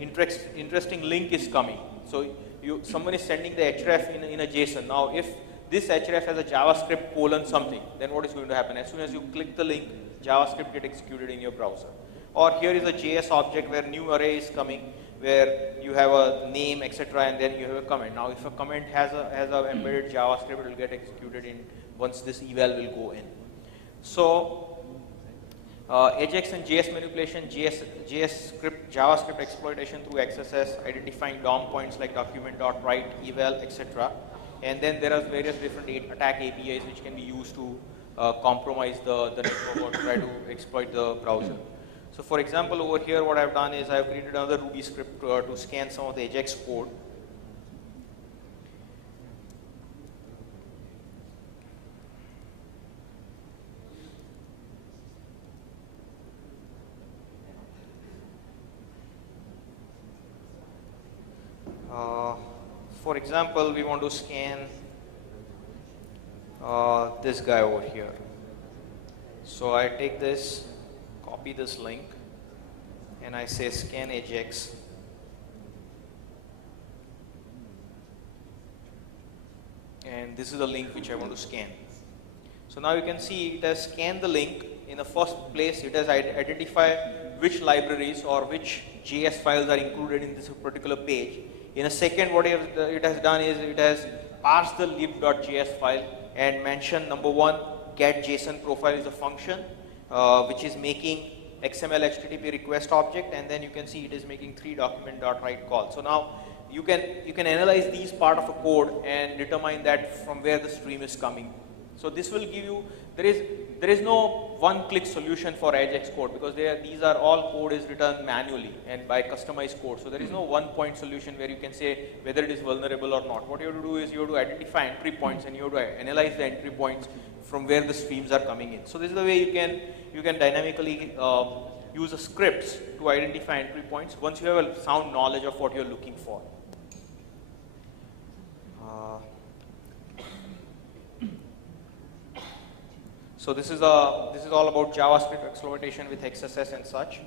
interesting link is coming. So someone is sending the href in a JSON. Now if this href has a JavaScript colon something, then what is going to happen? As soon as you click the link, JavaScript get executed in your browser. Or here is a JS object where new array is coming, where you have a name, etc., and then you have a comment. Now if a comment has a embedded JavaScript, it will get executed in once this eval will go in. So AJAX and JS manipulation, JavaScript exploitation through XSS, identifying DOM points like document.write, eval, etc. And then there are various different attack APIs which can be used to compromise the network or try to exploit the browser. So for example, over here what I've done is I've created another Ruby script to scan some of the AJAX code. For example, we want to scan this guy over here. So I take this, copy this link, and I say scan AJAX. And this is the link which I want to scan. So now you can see it has scanned the link. In the first place, it has identified which libraries or which JS files are included in this particular page. In a second, what it has done is it has parsed the lib.js file and mentioned number one, getJSON profile is a function which is making XML HTTP request object, and then you can see it is making 3 document.write call. So now you can analyze these part of a code and determine that from where the stream is coming. So this will give you, there is no one-click solution for AJAX code, because these are all code is written manually and by customized code. So there is no one-point solution where you can say whether it is vulnerable or not. What you have to do is you have to identify entry points and you have to analyze the entry points from where the streams are coming in. So this is the way you can dynamically use the scripts to identify entry points once you have a sound knowledge of what you are looking for. So this is all about JavaScript exploitation with XSS and such.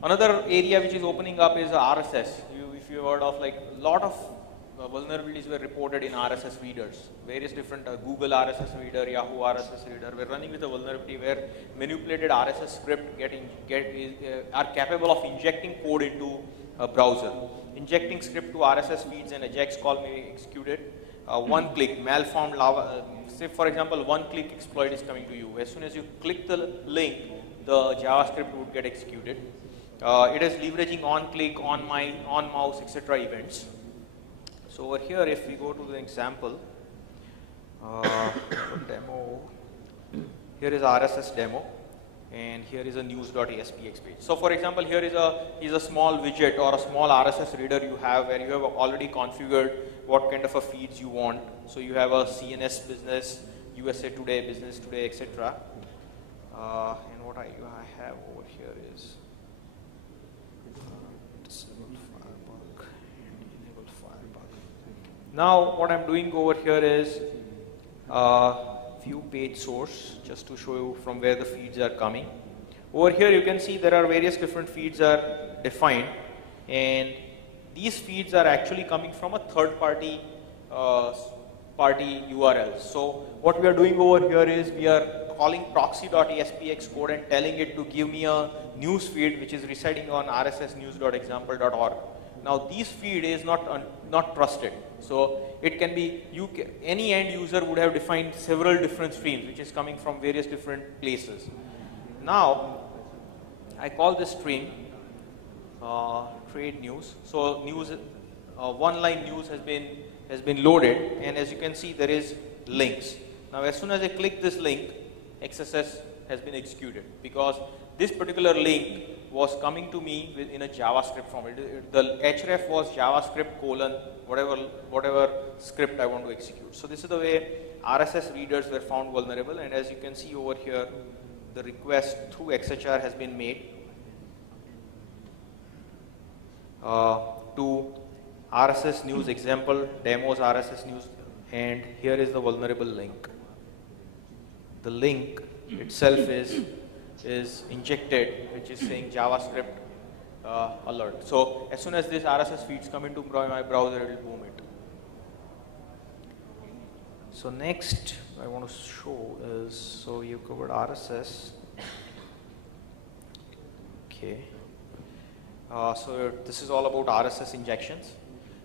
Another area which is opening up is RSS. If you heard of, like, a lot of vulnerabilities were reported in RSS readers. Various different Google RSS reader, Yahoo RSS reader. We're running with a vulnerability where manipulated RSS script are capable of injecting code into a browser. Injecting script to RSS feeds and AJAX call may be executed. One click, malformed say for example, one click exploit is coming to you. As soon as you click the link, the JavaScript would get executed. It is leveraging on click, on mouse, etc. events. So over here, if we go to the example, demo, here is RSS demo, and here is a news.aspx page. So for example, here is a small widget or a small RSS reader you have, where you have already configured what kind of a feeds you want. So you have a CNS business, USA Today, Business Today, etc. And what I have over here is disable Firebug and enable Firebug. Now what I'm doing over here is view page source, just to show you from where the feeds are coming. Over here you can see there are various different feeds are defined, and these feeds are actually coming from a third party URL. So what we are doing over here is we are calling proxy.aspx code and telling it to give me a news feed which is residing on rssnews.example.org. Now this feed is not trusted. So it can be, any end user would have defined several different streams which is coming from various different places. Now I call this stream trade news. So news, one line news has been loaded, and as you can see there is links. Now as soon as I click this link, XSS has been executed, because this particular link was coming to me in a JavaScript form. The href was JavaScript colon whatever script I want to execute. So this is the way RSS readers were found vulnerable, and as you can see over here, the request through XHR has been made to RSS news example demos RSS news, and here is the vulnerable link. The link itself is injected, which is saying JavaScript alert. So as soon as this RSS feeds come into my browser, it will boom it. So next I want to show is, so you covered RSS. Okay. So this is all about RSS injections.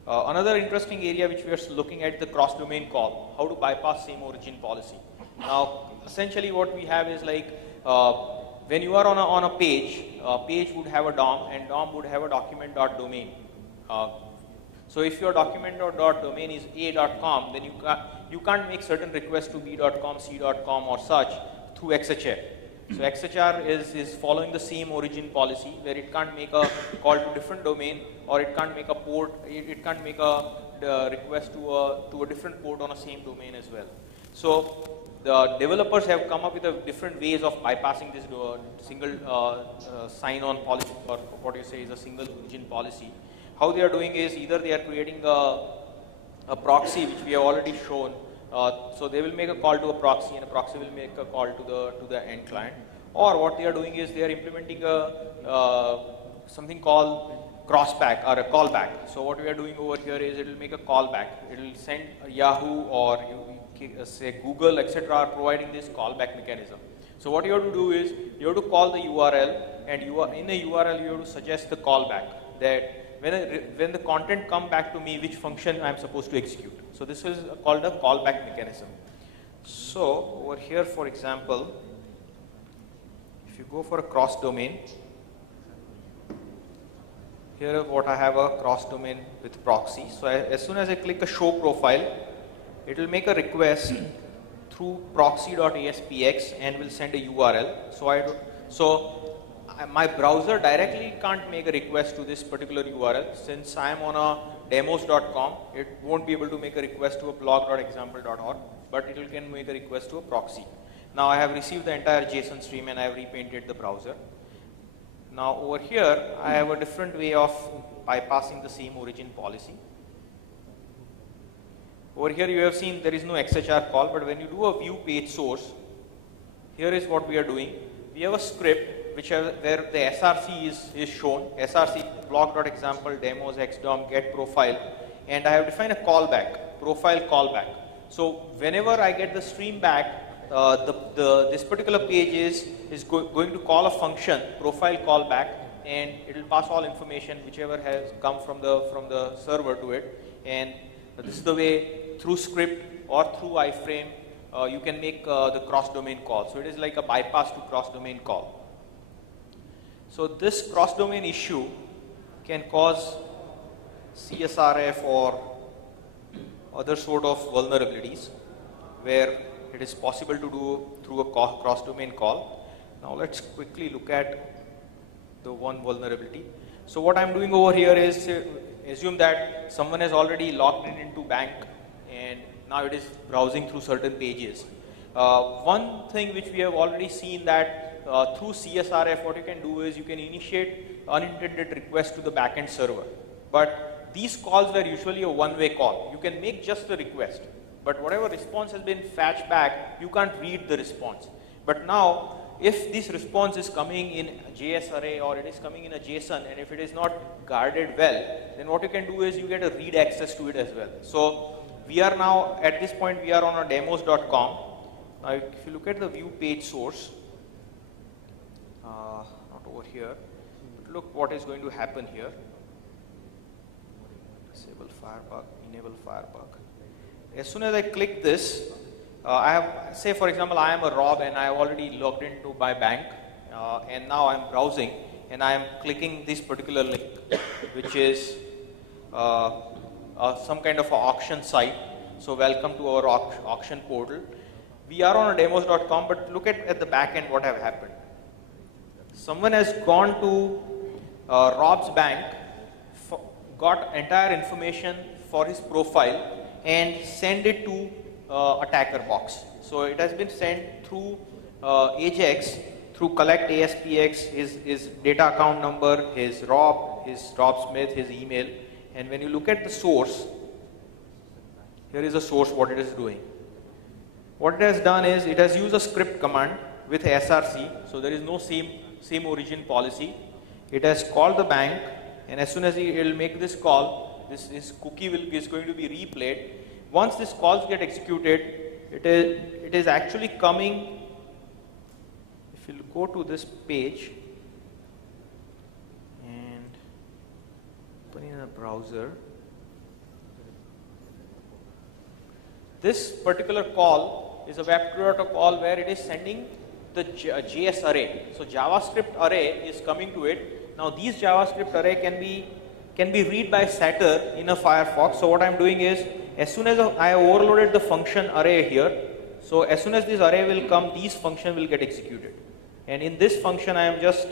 Another interesting area which we are looking at, the cross-domain call, how to bypass same origin policy. Now, essentially what we have is like, when you are on a page would have a DOM, and DOM would have a document.domain. So if your document.domain is a.com, then you can't make certain requests to b.com, c.com or such through XHR. So XHR is following the same origin policy, where it can't make a call to different domain, or it can't make a port, it can't make a request to a different port on a same domain as well. So the developers have come up with different ways of bypassing this single sign-on policy, or what you say is a single origin policy. How they are doing is, either they are creating a proxy, which we have already shown. So they will make a call to a proxy, and a proxy will make a call to the end client. Or what they are doing is, they are implementing something called crossback or a callback. So what we are doing over here is, it will make a callback. It will send Yahoo or say Google, etc. are providing this callback mechanism. So what you have to do is, you have to call the URL, and in the URL you have to suggest the callback, that when the content come back to me, which function I am supposed to execute. So this is called a callback mechanism. So over here, for example, if you go for a cross domain, here what I have a cross domain with proxy. So as soon as I click a show profile, it will make a request through proxy.aspx and will send a URL. So my browser directly can't make a request to this particular URL. Since I am on a demos.com, it won't be able to make a request to a blog.example.org, but it can make a request to a proxy. Now I have received the entire JSON stream, and I have repainted the browser. Now over here, I have a different way of bypassing the same origin policy. Over here you have seen there is no XHR call, but when you do a view page source, here is what we are doing. We have a script where the SRC is shown, SRC blog.example demos xdom get profile, and I have defined a callback, profile callback. So whenever I get the stream back, this particular page is going to call a function, profile callback, and it will pass all information whichever has come from the server to it. And this is the way, through script or through iframe, you can make the cross-domain call. So it is like a bypass to cross-domain call. So this cross-domain issue can cause CSRF or other sort of vulnerabilities, where it is possible to do through a cross-domain call. Now let's quickly look at the one vulnerability. So what I'm doing over here is, assume that someone has already logged into bank, and now it is browsing through certain pages. One thing which we have already seen, that through CSRF, what you can do is, you can initiate unintended requests to the backend server. But these calls were usually a one-way call. You can make just the request, but whatever response has been fetched back, you can't read the response. But now, if this response is coming in a JS array, or it is coming in a JSON, and if it is not guarded well, then what you can do is, you get a read access to it as well. So we are now, at this point, we are on a demos.com. Now if you look at the view page source, not over here, but look what is going to happen here. Disable Firebug, enable Firebug. As soon as I click this, I have, say for example, I am a Rob, and I have already logged into my bank, and now I am browsing, and I am clicking this particular link, which is some kind of an auction site. So welcome to our auction portal. We are on a demos.com, but look at the back end what have happened. Someone has gone to Rob's bank, got entire information for his profile, and send it to attacker box. So it has been sent through AJAX, through collect ASPX, his data account number, his Rob Smith, his email. And when you look at the source, here is the source, what it is doing. What it has done is, it has used a script command with SRC, so there is no same origin policy, it has called the bank, and as soon as it will make this call, this cookie is going to be replayed. Once this calls get executed, it is actually coming. If you go to this page and open in a browser, this particular call is a WebDriver call where it is sending the JS array. So JavaScript array is coming to it. Now these JavaScript array can be read by setter in a Firefox. So what I'm doing is, as soon as I have overloaded the function array here, so as soon as this array will come, these function will get executed. And in this function, I am just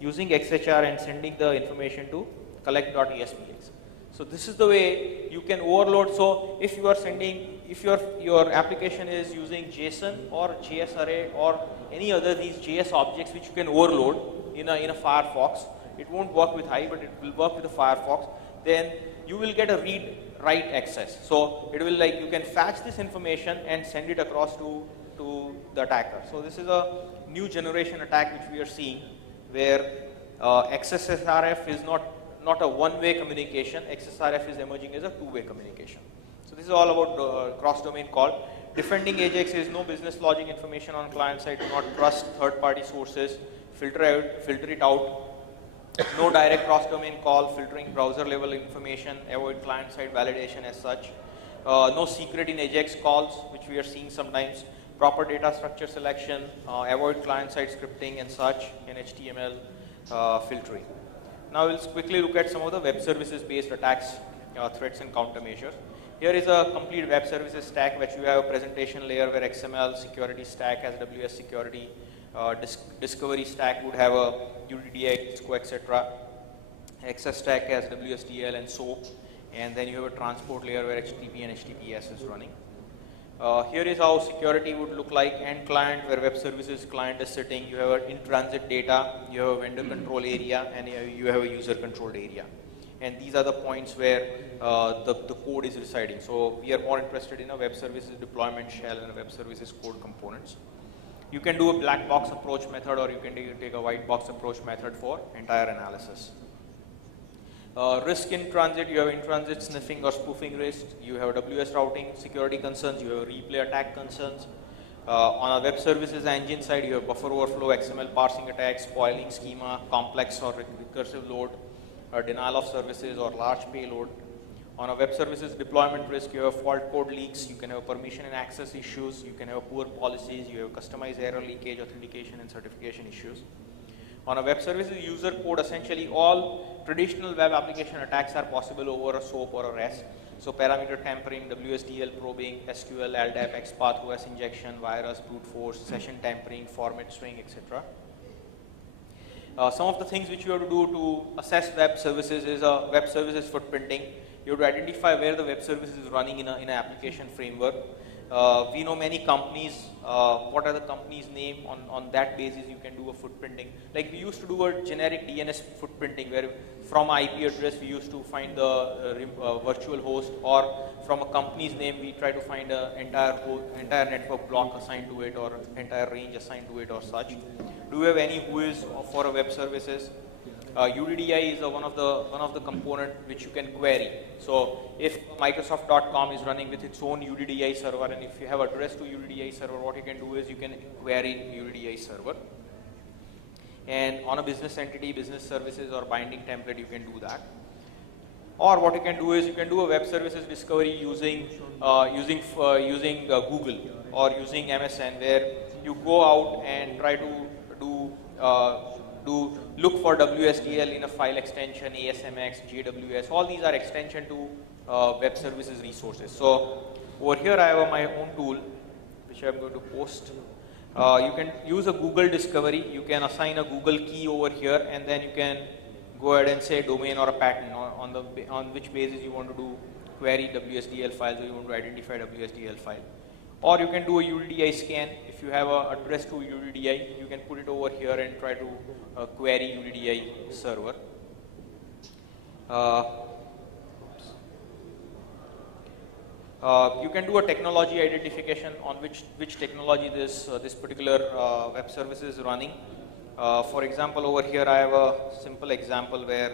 using XHR and sending the information to collect.espx. So this is the way you can overload. So if you are sending, if your application is using JSON or JS array or any other these JS objects which you can overload in a Firefox, it won't work with Hive, but it will work with the Firefox. Then you will get a read-write access. So it will, like, you can fetch this information and send it across to the attacker. So this is a new generation attack which we are seeing, where XSRF is not a one-way communication. XSRF is emerging as a two-way communication. So this is all about cross-domain call. Defending AJAX is no business logic information on client side. Do not trust third-party sources. Filter it out. No direct cross-domain call. Filtering browser-level information. Avoid client-side validation as such. No secret in AJAX calls, which we are seeing sometimes. Proper data structure selection. Avoid client-side scripting and such. And HTML filtering. Now we'll quickly look at some of the web services based attacks, threats and countermeasures. Here is a complete web services stack, which you have a presentation layer where XML security stack has AWS security, discovery stack would have a UDDI, Cisco, etc. Access stack has WSDL and SOAP, and then you have a transport layer where HTTP and HTTPS is running. Here is how security would look like. End client, where web services client is sitting. You have an in-transit data, you have a vendor control area, and you have a user controlled area. And these are the points where the code is residing. So we are more interested in a web services deployment shell and a web services code components. You can do a black box approach method, or you can take a white box approach method for entire analysis. Risk in transit, you have in-transit sniffing or spoofing risk, you have WS routing security concerns, you have replay attack concerns. On a web services engine side, you have buffer overflow, XML parsing attacks, spoiling schema, complex or recursive load, denial of services or large payload. On a web services deployment risk, you have fault code leaks, you can have permission and access issues, you can have poor policies, you have customized error leakage, authentication and certification issues. On a web services user code, essentially all traditional web application attacks are possible over a SOAP or a REST. So parameter tampering, WSDL probing, SQL, LDAP, XPath, OS injection, virus, brute force, session tampering, format swing, etc. Some of the things which you have to do to assess web services is web services footprinting. You have to identify where the web service is running in an application framework. We know many companies, what are the company's name, on that basis you can do a footprinting. Like we used to do a generic DNS footprinting where from IP address we used to find the virtual host, or from a company's name we try to find an entire network block assigned to it or entire range assigned to it or such. Do we have any whois for a web services? UDDI is one of the component which you can query. So if Microsoft.com is running with its own UDDI server, and if you have address to UDDI server, what you can do is you can query UDDI server. And on a business entity, business services or binding template, you can do that. Or what you can do is you can do a web services discovery using Google or using MSN, where you go out and try to look for WSDL in a file extension, ASMX, JWS. All these are extension to web services resources. So over here I have my own tool which I am going to post. You can use a Google discovery. You can assign a Google key over here, and then you can go ahead and say domain or a pattern on which basis you want to do query WSDL files, or you want to identify WSDL file. Or you can do a UDDI scan. If you have an address to UDDI, you can put it over here and try to query UDDI server. You can do a technology identification on which technology this particular web service is running. For example, over here I have a simple example where